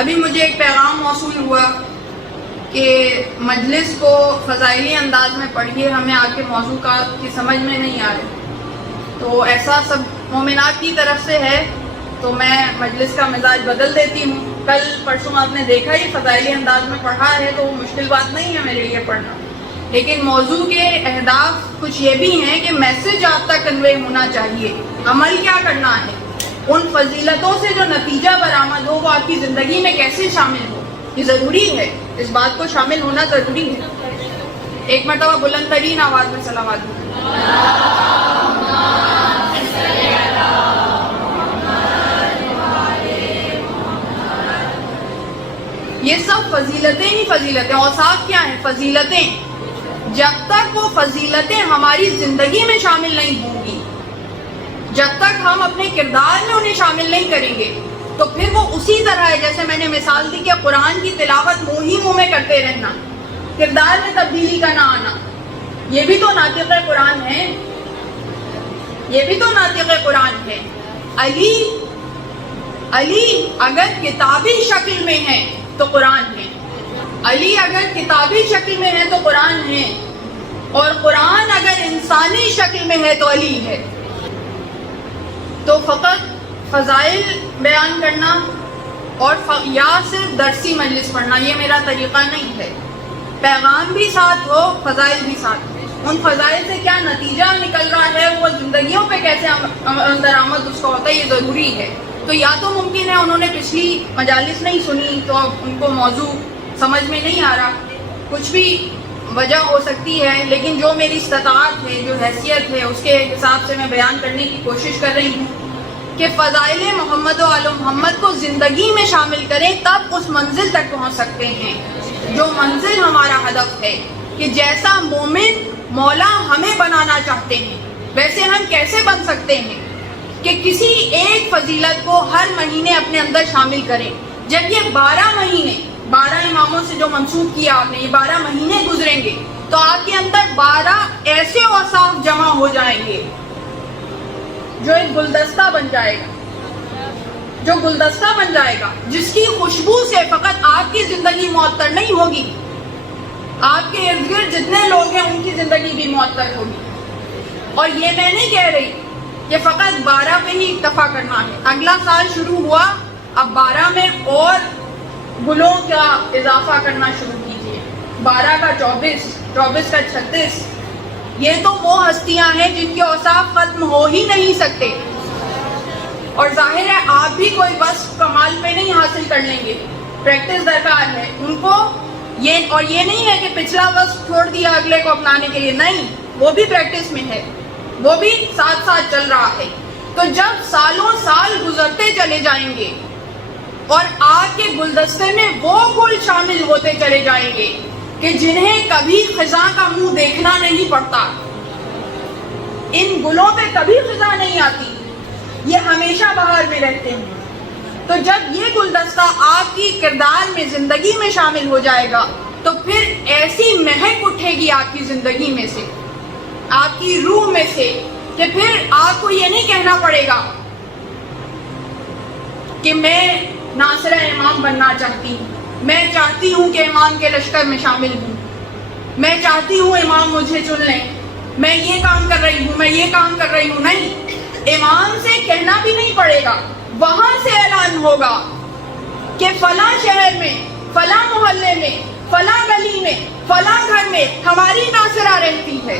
ابھی مجھے ایک پیغام موصول ہوا کہ مجلس کو فضائلی انداز میں پڑھیے، ہمیں آپ کے موضوع کی سمجھ میں نہیں آ رہی. تو ایسا سب مومنات کی طرف سے ہے، تو میں مجلس کا مزاج بدل دیتی ہوں. کل پرسوں آپ نے دیکھا ہی فضائلی انداز میں پڑھا ہے، تو مشکل بات نہیں ہے میرے لیے پڑھنا، لیکن موضوع کے اہداف کچھ یہ بھی ہیں کہ میسج آپ تک کنوے ہونا چاہیے. عمل کیا کرنا ہے، ان فضیلتوں سے جو نتیجہ برآمد ہو وہ آپ کی زندگی میں کیسے شامل ہو، یہ ضروری ہے. اس بات کو شامل ہونا ضروری ہے. ایک مرتبہ بلند ترین آواز میں صلوات دوں. یہ سب فضیلتیں ہی فضیلتیں. اوصاف کیا ہیں؟ فضیلتیں. جب تک وہ فضیلتیں ہماری زندگی میں شامل نہیں ہوں گی، جب تک ہم اپنے کردار میں انہیں شامل نہیں کریں گے، تو پھر وہ اسی طرح ہے جیسے میں نے مثال دی کہ قرآن کی تلاوت منہ میں کرتے رہنا، کردار میں تبدیلی کا نہ آنا. یہ بھی تو ناطق قرآن ہے، یہ بھی تو ناطق قرآن ہے. علی اگر کتابی شکل میں ہے تو قرآن ہے، علی اگر کتابی شکل میں ہے تو قرآن ہے، اور قرآن اگر انسانی شکل میں ہے تو علی ہے. تو فقط فضائل بیان کرنا اور یا صرف درسی مجلس پڑھنا یہ میرا طریقہ نہیں ہے. پیغام بھی ساتھ ہو، فضائل بھی ساتھ ہو. ان فضائل سے کیا نتیجہ نکل رہا ہے، وہ زندگیوں پہ کیسے اندر آمد اس کا ہوتا ہے، یہ ضروری ہے. تو یا تو ممکن ہے انہوں نے پچھلی مجالس نہیں سنی تو اب ان کو موضوع سمجھ میں نہیں آ رہا، کچھ بھی وجہ ہو سکتی ہے، لیکن جو میری استطاعت ہے، جو حیثیت ہے، اس کے حساب سے میں بیان کرنے کی کوشش کر رہی ہوں کہ فضائل محمد و آل محمد کو زندگی میں شامل کریں، تب اس منزل تک پہنچ سکتے ہیں جو منزل ہمارا ہدف ہے. کہ جیسا مومن مولا ہمیں بنانا چاہتے ہیں ویسے ہم کیسے بن سکتے ہیں کہ کسی ایک فضیلت کو ہر مہینے اپنے اندر شامل کریں. جب یہ 12 مہینے 12 اماموں سے جو منسوخ کیا آپ نے، یہ 12 مہینے گزریں گے تو آپ کے اندر 12 ایسے اوصاف جمع ہو جائیں گے جو ایک گلدستہ بن جائے گا، جس کی خوشبو سے فقط آپ کی زندگی معطر نہیں ہوگی، آپ کے ارد گرد جتنے لوگ ہیں ان کی زندگی بھی معطر ہوگی. اور یہ میں نہیں کہہ رہی کہ فقط 12 پہ ہی اکتفا کرنا ہے. اگلا سال شروع ہوا، اب 12 میں اور گلوں کا اضافہ کرنا شروع کیجیے. 12 کا 24، 24 کا 36. یہ تو وہ ہستیاں ہیں جن کے اوصاف ختم ہو ہی نہیں سکتے، اور ظاہر ہے آپ بھی کوئی بس کمال پہ نہیں حاصل کر لیں گے، پریکٹس درکار ہے ان کو. اور یہ نہیں ہے کہ پچھلا بس چھوڑ دیا اگلے کو اپنانے کے لیے، نہیں، وہ بھی پریکٹس میں ہے، وہ بھی ساتھ ساتھ چل رہا ہے. تو جب سالوں سال گزرتے چلے جائیں گے اور آپ کے گلدستے میں وہ گل شامل ہوتے چلے جائیں گے کہ جنہیں کبھی خزاں کا منہ دیکھنا نہیں پڑتا، ان گلوں پہ کبھی خزاں نہیں آتی، یہ ہمیشہ بہار میں رہتے ہیں. تو جب یہ گلدستہ آپ کی کردار میں، زندگی میں شامل ہو جائے گا تو پھر ایسی مہک اٹھے گی آپ کی زندگی میں سے، آپ کی روح میں سے، کہ پھر آپ کو یہ نہیں کہنا پڑے گا کہ میں ناصرہ امام بننا چاہتی ہوں، میں چاہتی ہوں کہ امام کے لشکر میں شامل ہوں، میں چاہتی ہوں امام مجھے چن لیں، میں یہ کام کر رہی ہوں، میں یہ کام کر رہی ہوں. نہیں، امام سے کہنا بھی نہیں پڑے گا، وہاں سے اعلان ہوگا کہ فلاں شہر میں، فلاں محلے میں، فلاں گلی میں، فلاں گھر میں ہماری ناصرہ رہتی ہے.